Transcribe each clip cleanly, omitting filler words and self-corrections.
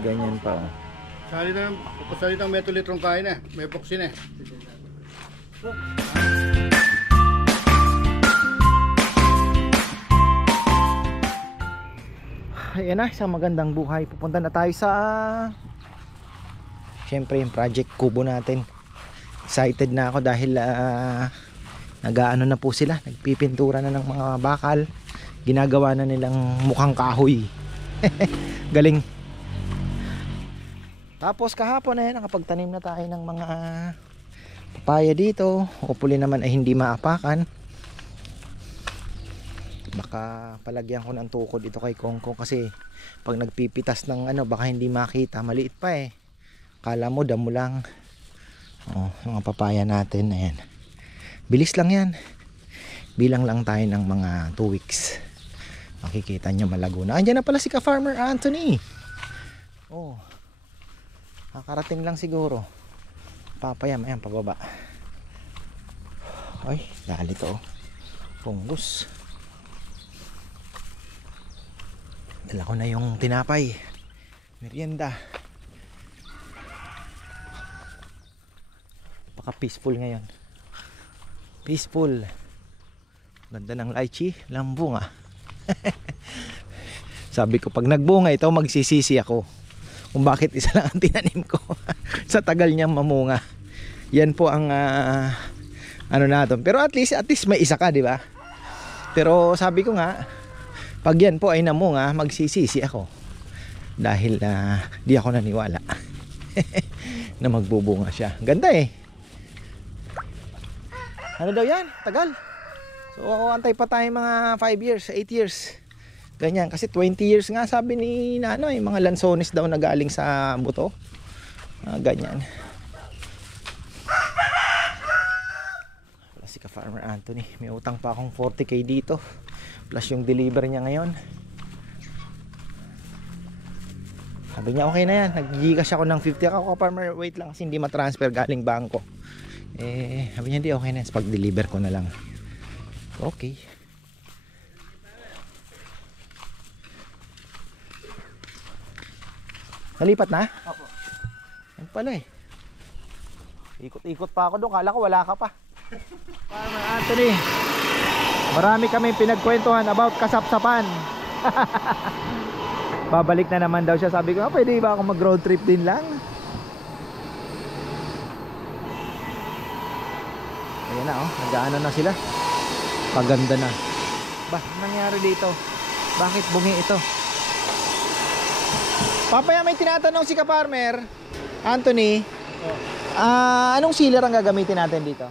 ganyan pa. Oh. Salitang metolitrong kain eh. May epoxy eh. Ayan na, isang magandang buhay. Pupunta na tayo sa syempre yung project kubo natin. Excited na ako dahil nag-aano na po sila, nagpipintura na ng mga bakal. Ginagawa na nilang mukhang kahoy. Galing. Tapos kahapon nakapagtanim na tayo ng mga papaya dito. Hopefully naman ay hindi maapakan. Baka palagyan ko ng tukod ito kay Kongkong kasi pag nagpipitas ng baka hindi makita, maliit pa eh. Kala mo damo lang. Oh, mga papaya natin, ayan. Bilis lang yan. Bilang lang tayo ng mga 2 weeks. Makikita nyo malago na. Andiyan na pala si ka-farmer Anthony. Oh, nakarating lang siguro. Papayam, ayan, pababa. Ay, dali to. Fungus. Dala ko na yung tinapay. Merienda. Paka peaceful ngayon. Peaceful. Ganda ng lychee, lambunga. Sabi ko pag nagbunga ito magsisisi ako kung bakit isa lang ang tinanim ko. Sa tagal niyang mamunga. Yan po ang natin. Pero at least may isa ka, di ba? Pero sabi ko nga pag yan po ay namunga magsisisi ako dahil di ako naniwala na magbubunga siya. Ganda eh. Ano daw yan? Tagal. So antay pa tayo mga 5 years, 8 years. Ganyan. Kasi 20 years nga sabi ni Nanoy. Mga lansones daw na galing sa buto. Ganyan. Wala si ka-farmer Anthony. May utang pa akong 40k dito. Plus yung deliver niya ngayon. Sabi niya okay na yan. Nag-Gcash ako ng 50. Ako ka-farmer wait lang kasi hindi matransfer galing bangko. Sabi niya hindi okay na. Pag deliver ko na lang. Okay. Nalipat na? Opo. Yan pala eh. Ikot-ikot pa ako doon. Kala ko wala ka pa. Farmer Anthony, marami kami pinagkwentuhan about kasapsapan. Babalik na naman daw siya. Sabi ko, pwede ba ako mag road trip din lang? Ayan na nag-aano na sila. Paganda na. Ba, nangyari dito? Bakit bungi ito? Papaya, may tinatanong si ka-farmer Anthony. Anong sealer ang gagamitin natin dito?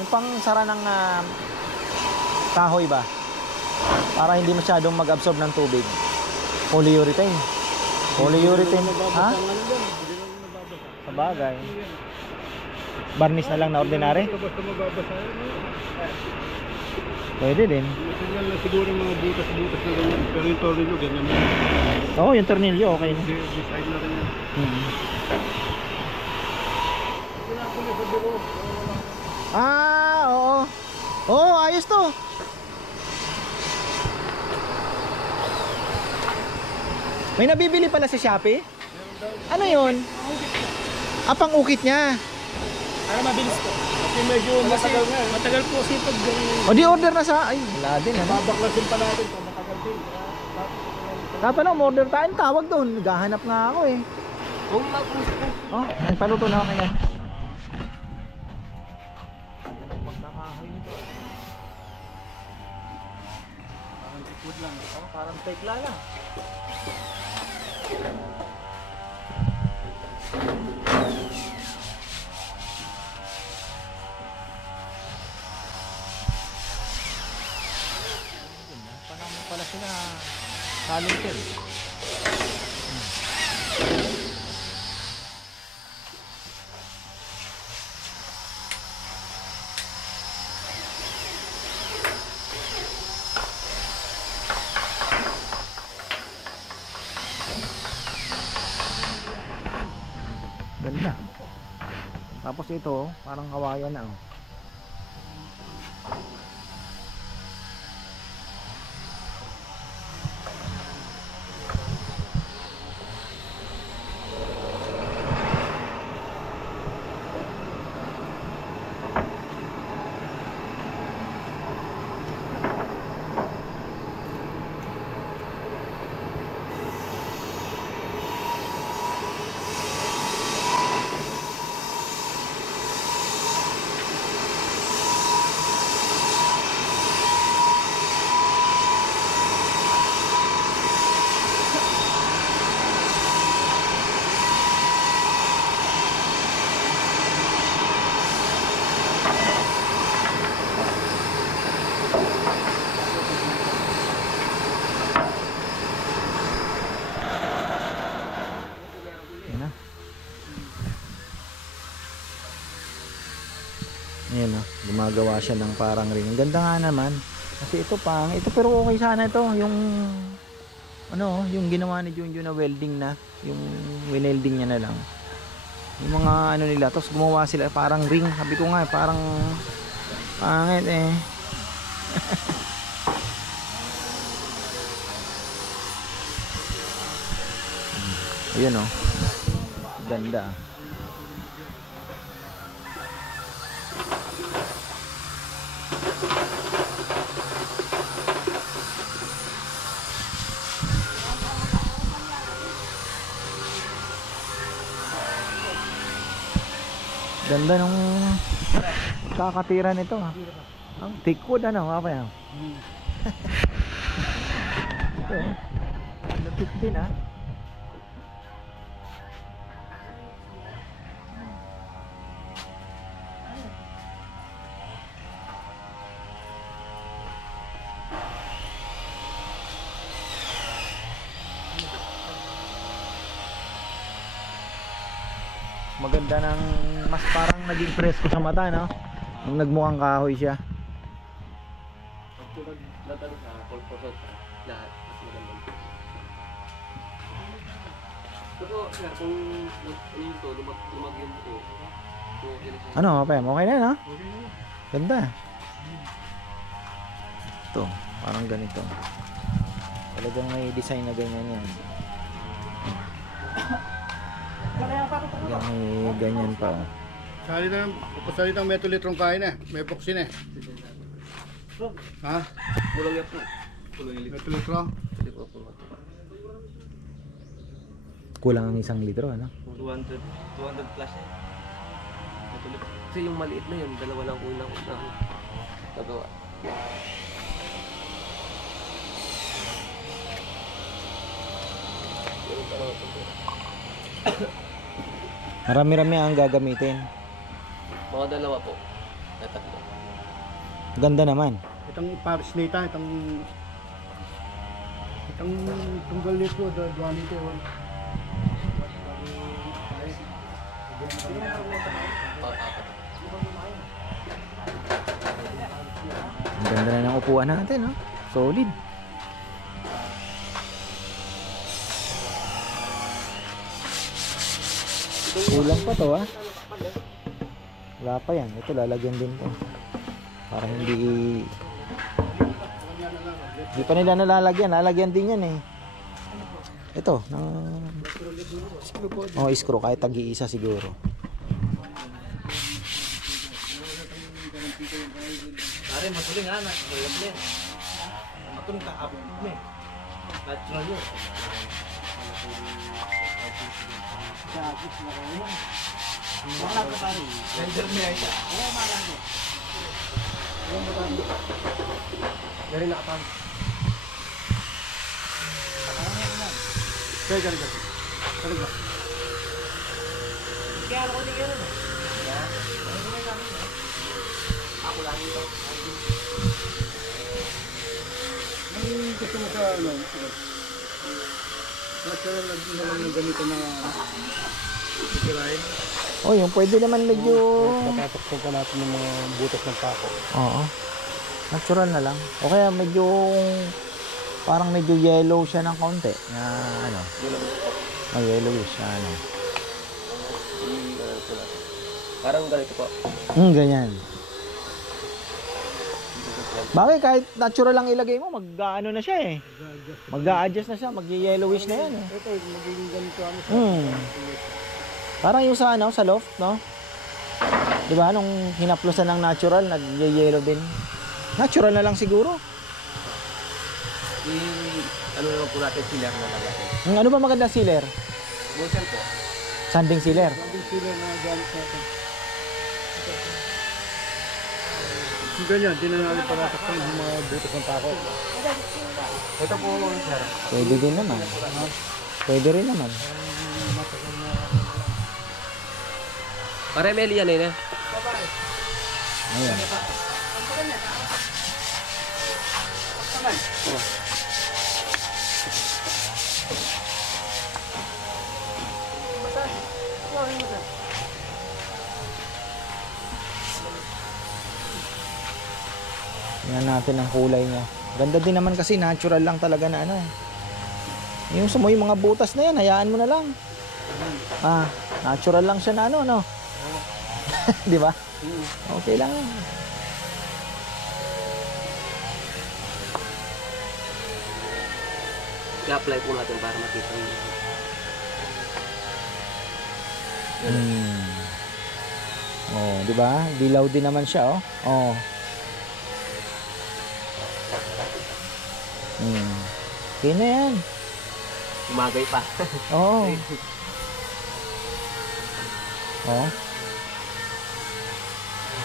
Yung pang sara ng kahoy ba? Para hindi masyadong mag-absorb ng tubig. Polyurethane. Polyurethane. Ha? Sa bagay. Barnis na lang na ordinary? Pwede din. Matagal na siguro mga butas-butas na ganyan. Pero yung tornilyo ganyan. Oo, yung tornilyo okay na. Decide na rin yan. Oo. Oo, ayos to. May nabibili pala sa Shopee? Ano yun? Pang ukit niya. Para mabilis po. Kasi medyo matagal po kasi pag O di order na sa... Ay, wala din. babaklasin pa natin kung matagal din. Dapat lang order tayo. Tawag doon. Naghahanap nga ako eh. Kung mag-push po. Oh, paluto na ako yan. Parang tikod lang. Parang tekla lang. Panahon pala sila talented. Ganda. Tapos ito, parang kawayan na. Ayan o, gumagawa siya ng parang ring. Ang ganda nga naman. Kasi ito pero okay sana ito. Yung, ano, yung ginawa ni Junjun na welding na. Yung winelding niya na lang. Yung mga ano nila. Tapos gumawa sila parang ring. Sabi ko nga, parang pangit eh. Ayan o. Ganda. Ganda nung kakatira nito ha. Ang thickwood ano, apa yan? Ito, lapit din ha. Maganda ng mas parang naging presko sa mata no nung nagmukhang kahoy siya. Pag nagdadalo sa pulposot, lahat mas maganda. Pero sir, kung yung to, lumag yung buo. Ano, okay na no? Ganda. Ito, parang ganito. Talagang may design na ganyan yan. Hanggang may ganyan pa oh. Salitang metolitrong kain eh. May boksin eh. Ha? Kulang yan po. Kulang yung litro. Metolitro? Hindi po po. Kulang ang 1 litro ano? 200 plus eh. Kasi yung maliit na yun, dalawa lang kulang na nagawa. Marami-rami ang gagamitin. Mga dalawa po. Tatlo. Ganda naman. Itong Paris nita, itong tunggal nito, dua nito. Ang ganda na ng upuan natin no? Solid. Kulang pa to ha. Wala pa yan. Ito lalagyan din to. Para hindi pa nila nalalagyan. Lalagyan din yan eh. Ito. Screw. Kahit tag-iisa siguro. Pare, matuling ha. Matuling kakapit mo eh. Natural yun. Wala ka pare. Sender niya siya. Oo, marami. Yung batang. Dari nakapang. Kaya gano'n. Talaga. Kaya ako din yun. Ako lang ito. Ang gusto mo sa ano? Natural na lang ng ganito na sikirain. Oh, yung pwede naman medyo Tatakpan ka natin ng mga butas ng pako. oo. Natural na lang. O kaya medyo parang medyo yellow siya ng konti na ano. Yellowish na ano. Parang ganito po. Ganyan. Bakit kahit natural lang ilagay mo, mag-ano na siya eh. Mag-a-adjust na siya, mag-yellowish na yan eh. Ito, magiging ganito ano sa Parang yung sa ano, sa loft, no? 'Di ba nung hinaplosan ng natural, nag-yellow din. Natural na lang siguro. Ano naman po natin sealer na lang natin. Ano ba maganda sealer? Bulsan po. Sanding sealer. Ang sila na gamit natin. Yung ganyan, di na natin patatakpan yung mga butas ng pako. Ito po, sir. Pwede din naman. Pwede rin naman. Pare, Meli yan eh. Ayan. natin ang kulay niya. Ganda din naman kasi natural lang talaga na ano eh. Yung sa mo yung mga butas na yan, hayaan mo na lang. Natural lang siya na ano, no? Di ba? Okay lang. I-apply po natin para makita nyo. Oh, di ba? Dilaw din naman siya, oh. Oh. Okay na yan. Umagay pa. Oo. Oh.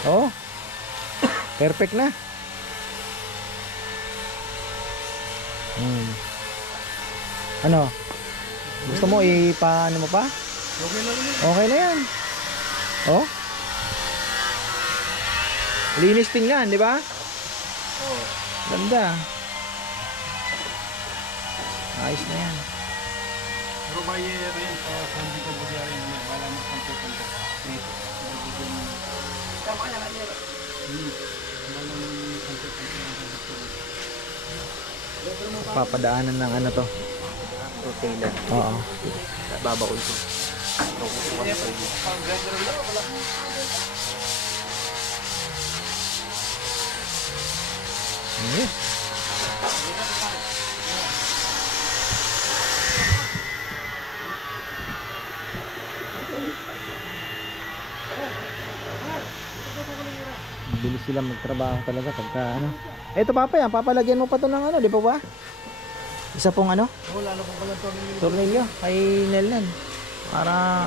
Oh. Perfect na. Ano? Gusto mo ano mo pa? Okay na rin. Okay na yan. Oh. Linis tingnan, di ba? Oo. Ganda. Ayos na yan. Pero ba yan, hindi ko bagay na wala mo kamputan ko. Tama ka na yan. Papadaanan ng ano to? Container. Oo. Babaon ko. Bilis sila magtrabaho talaga pagka ano. Eto papa yan, papalagyan mo pa to ng ano, di ba ba? Isa pong ano? Wala na po pala Tornilyo kay Nelnan. Para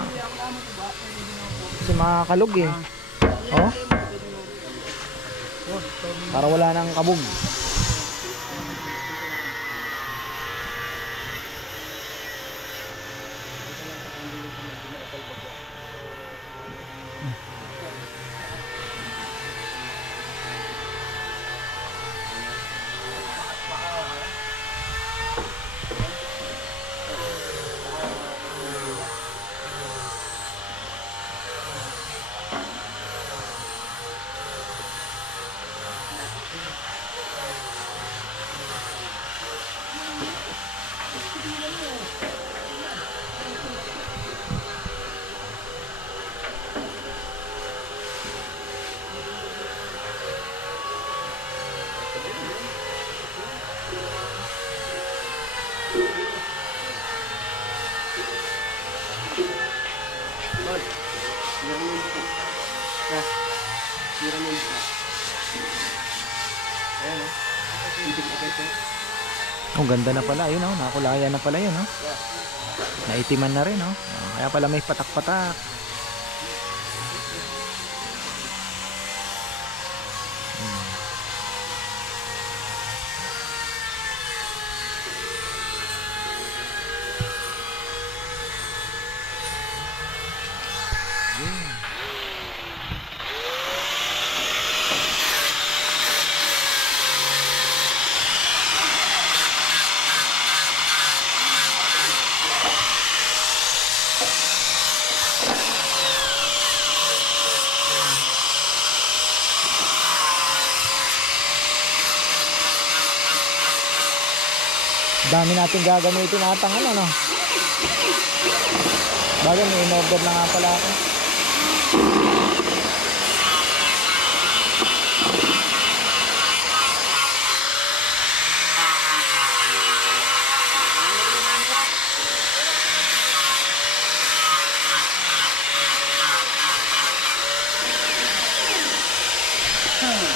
kasi makakalog eh. Oh. Para wala nang kabog. Oh, ganda na pala. Ayun, oh. Nakulayan na pala yun, oh. Naitiman na rin, oh. Kaya pala may patak-patak. Dami natin gagamitin atang ano, no? Bagay, may in-order na nga pala ako.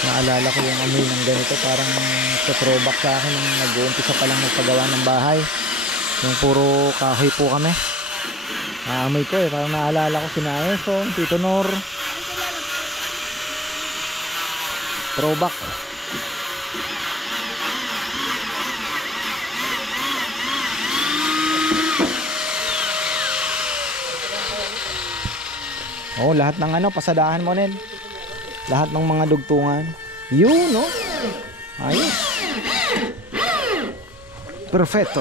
Naalala ko yung amoy ng ganito, parang throwback sa akin nung nag-uumpisa pa lang magpagawa ng bahay. Yung puro kahoy po kami. Amoy ko parang naalala ko sina Eson, Tito Nor. Throwback. Oh, lahat ng ano, pasadahan mo nin. Lahat ng mga dugtungan. Yun, no? Ayos. Perfecto.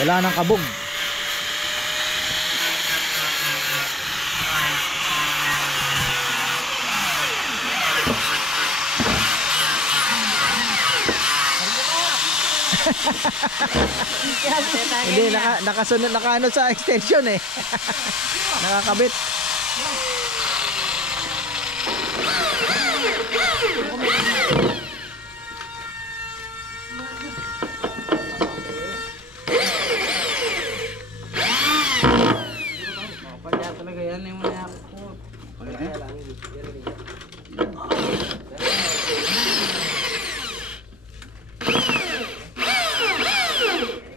Wala nang kabog. Hindi, nakasunod, nakaano sa extension eh. Nakakabit. Kaya talaga yan yung mga po.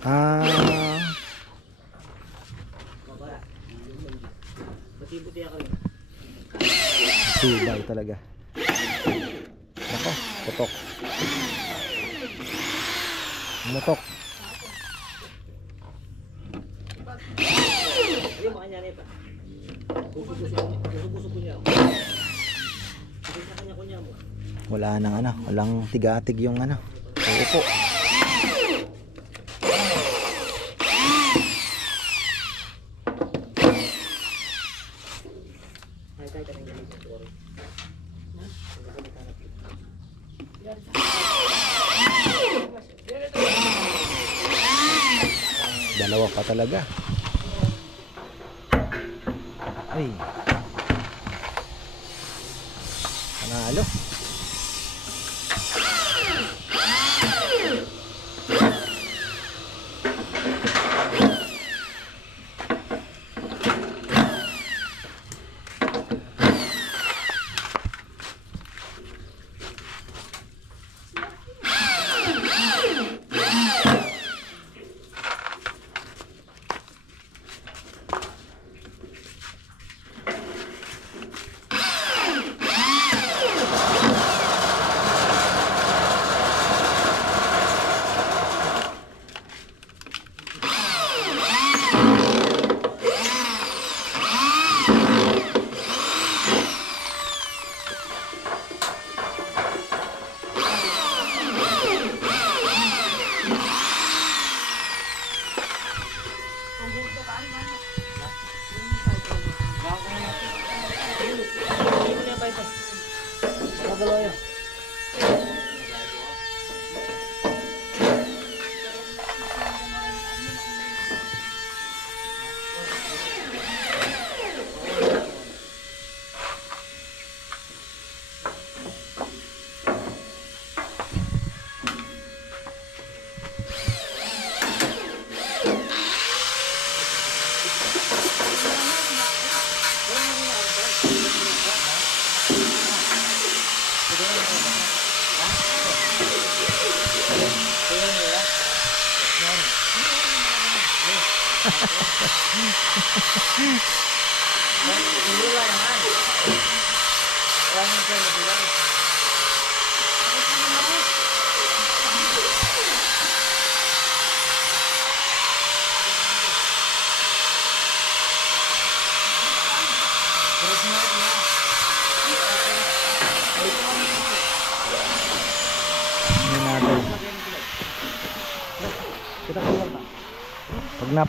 Ah, tibay talaga. Nako, putok. Mutok. Wala nang ano, walang tigatig yung ano. Upo. Dalawa pa talaga. Ay. Panalo.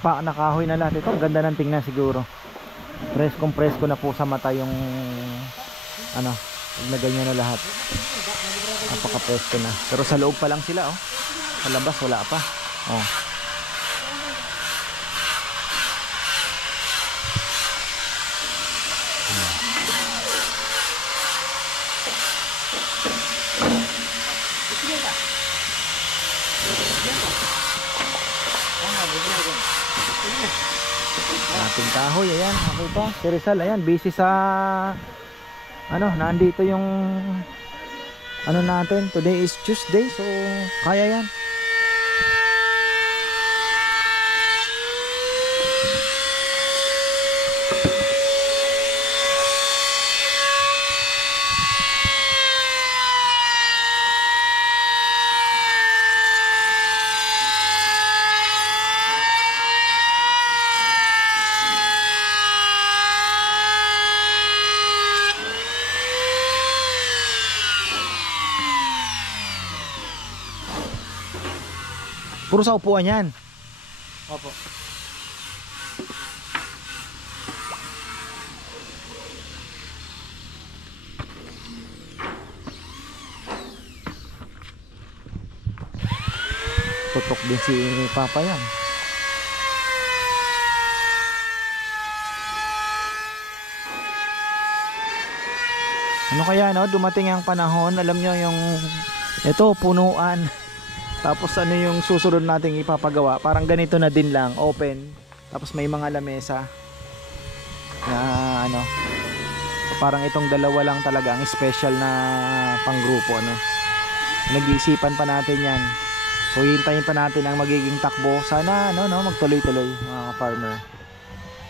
Pag nakahoy na lahat ito, ang ganda ng tingnan siguro. Presko na po sa mata yung ano, pag na ganyan na lahat. Napaka-presko na. Pero sa loob pa lang sila, oh. Sa labas wala pa. Oh. Ating kahoy, ayan, okay pa. Si Rizal, ayan, busy sa ano, nandito yung ano natin. Today is Tuesday, so kaya yan. Puro sa upuan yan. Opo. Tutok din si Papa yan. Ano kaya no, dumating ang panahon, alam nyo yung ito punuan. Tapos ano yung susunod nating ipapagawa? Parang ganito na din lang, open. Tapos may mga lamesa na ano, parang itong dalawa lang talaga ang special na panggrupo ano. Nag-iisipan pa natin yan. So hintayin pa natin ang magiging takbo. Sana ano, no, magtuloy-tuloy mga farmer.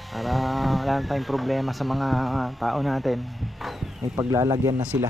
Para wala tayong problema sa mga tao natin. May paglalagyan na sila.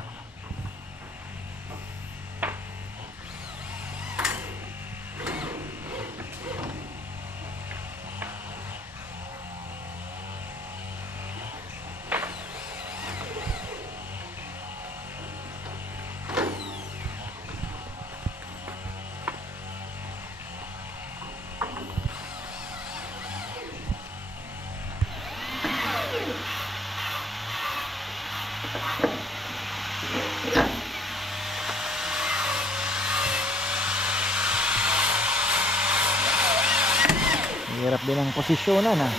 Hirap din ang posisyonan ha.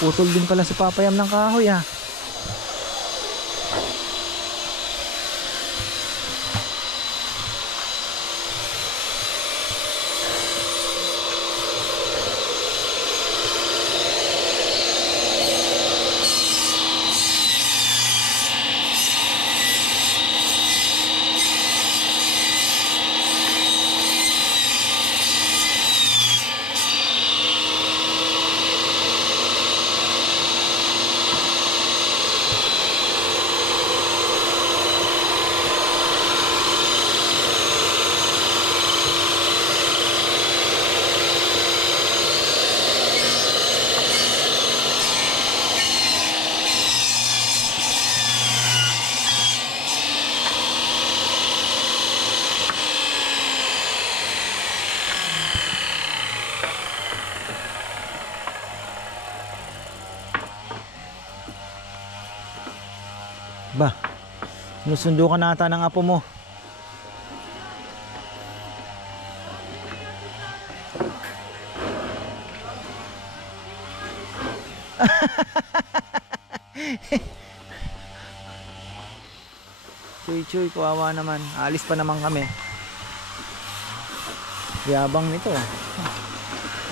Putol din pala si Papayam ng kahoy ha. Ba, nusundo ka nata ng apo mo. Chuy, kawawa naman. Alis pa naman kami. Yabang nito.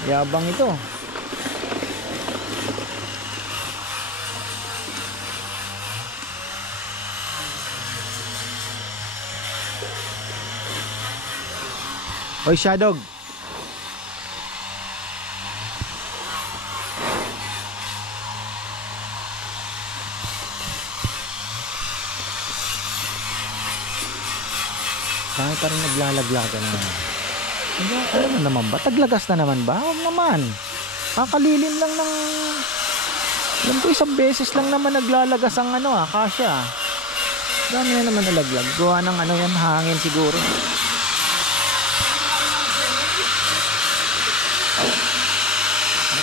Yabang ito. Oy, Shadog. Bakit pa rin naglalaglagan na? Ano na naman ba? Taglagas na naman ba? Huwag naman. Kakalilim lang ng... Alam ko isang beses lang naman naglalagas ang ano kasya. Dami na naman nalaglag. Gawa ng ano yan, hangin siguro.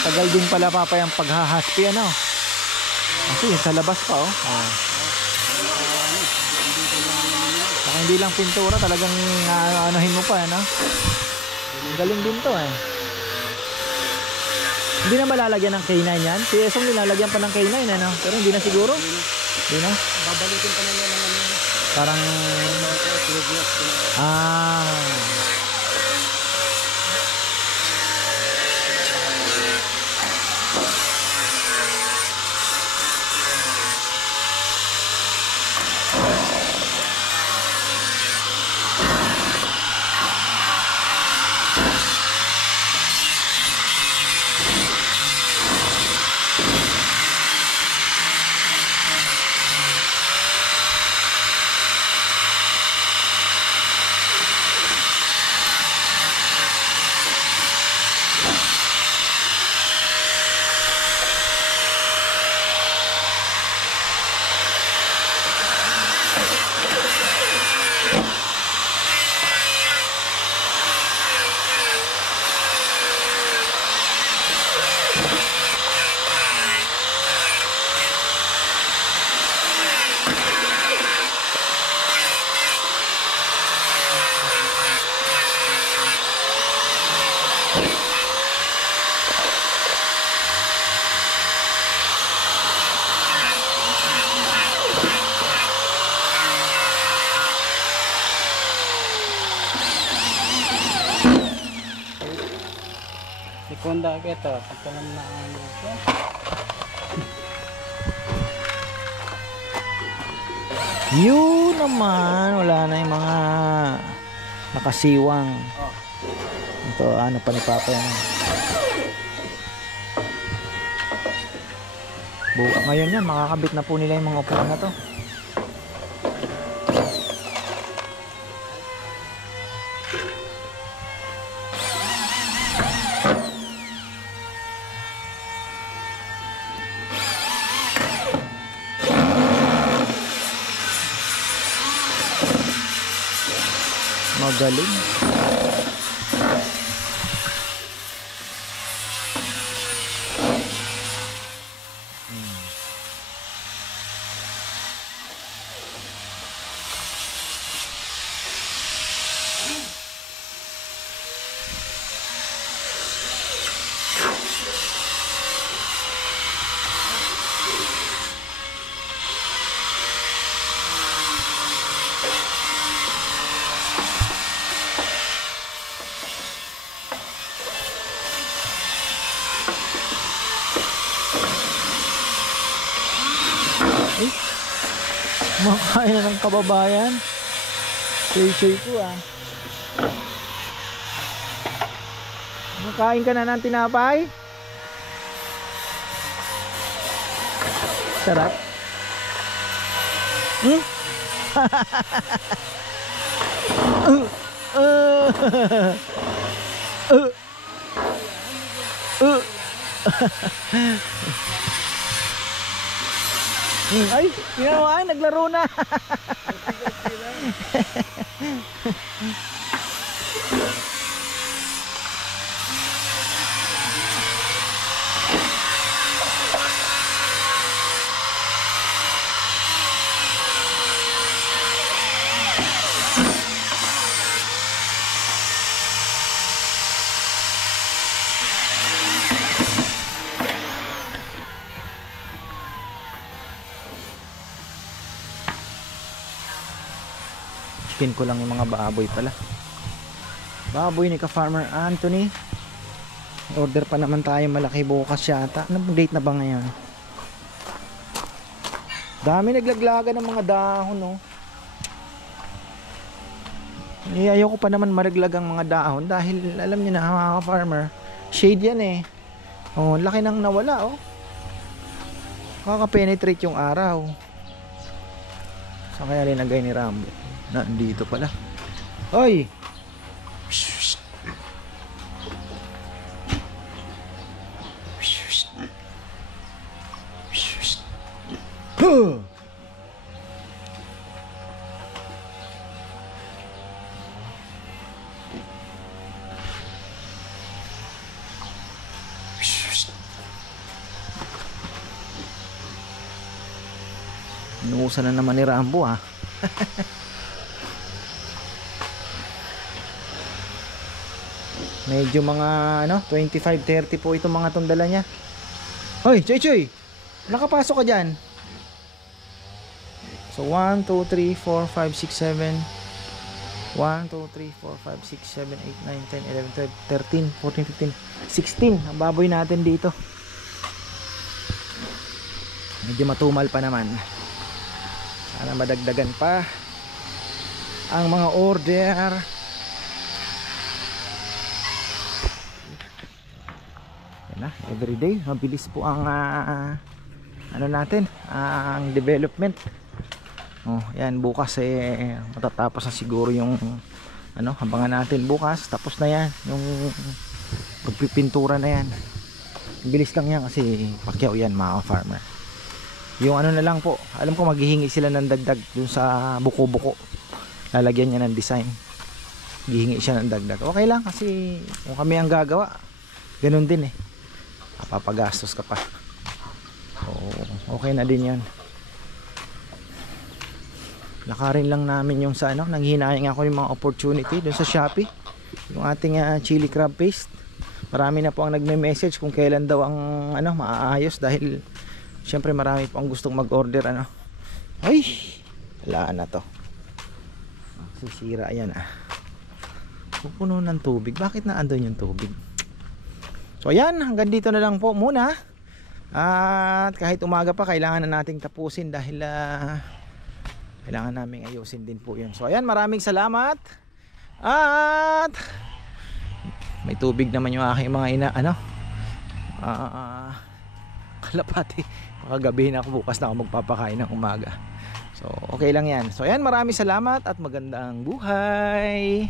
Tagal din pala Papa yung paghahaspi ano. Kasi sa labas pa Saka hindi lang pintura, talagang anuhin mo pa ano. Galing din to Hindi na malalagyan ng K9 yan. Si Esong nilalagyan pa ng K9 ano. Pero hindi na siguro. Hindi na. Babalitin pa nila ng ano. Parang ah. Ikunda kita, pagkalam na ano ito. Yun naman, wala na yung mga nakasiwang. Ito, ano pa ni Papa yan. Ngayon yan, makakabit na po nila yung mga upuan na to. Magaling. Makain na ng kababayan. Choy-choy ko ah. Makain ka na ng tinapay? Sarap. Hmm? Ay, ginawa, naglaro na. Pin ko lang yung mga baboy pala. Baboy ni ka-Farmer Anthony. Order pa naman tayo malaki bukas yata. Anong date na ba ngayon? Dami naglaglaga ng mga dahon, no? Ayoko pa naman maraglag ang mga dahon dahil alam niyo na mga ka-farmer, shade yan eh. Oh, laki nang nawala, oh. Kaka-penetrate yung araw. Saan kaya linagay ni Rambo? Nandito pala. Hoy! Huh! Inuusan na naman ni Rambo ha. Medyo mga ano, 25-30 po itong mga tondala niya. Hoy, Choy Choy! Nakapasok ka dyan. So 1, 2, 3, 4, 5, 6, 7 1, 2, 3, 4, 5, 6, 7, 8, 9, 10, 11, 12, 13, 14, 15, 16 ang baboy natin dito. Medyo matumal pa naman. Sana madagdagan pa ang mga order. Yan na, everyday mabilis po ang ano natin, ang development. Oh, yan, bukas matatapos na siguro yung ano, habangan natin bukas, tapos na yan yung pagpipintura na yan. Bilis lang yan kasi pakyaw yan mga farmer. Yung ano na lang po, alam ko maghihingi sila ng dagdag dun sa buko-buko, lalagyan niya ng design, hihingi siya ng dagdag. Okay lang kasi kung kami ang gagawa, ganun din papagastos ka pa. So okay na din yan. Lakarin lang namin yung sa ano, nanghihinayang ako yung mga opportunity dun sa Shopee, yung ating chili crab paste. Marami na po ang nagme-message kung kailan daw ang ano maaayos, dahil syempre marami po ang gustong mag-order ano. Ay, wala na to. Sisira yan pupuno ng tubig. Bakit na andun yung tubig? So ayan, hanggang dito na lang po muna. At kahit umaga pa, kailangan na nating tapusin dahil kailangan naming ayusin din po yun. So ayan, maraming salamat. At may tubig naman yung aking mga kalapati. Makagabihin ako, bukas na ako magpapakain ng umaga. So okay lang yan. So ayan, maraming salamat at magandang buhay.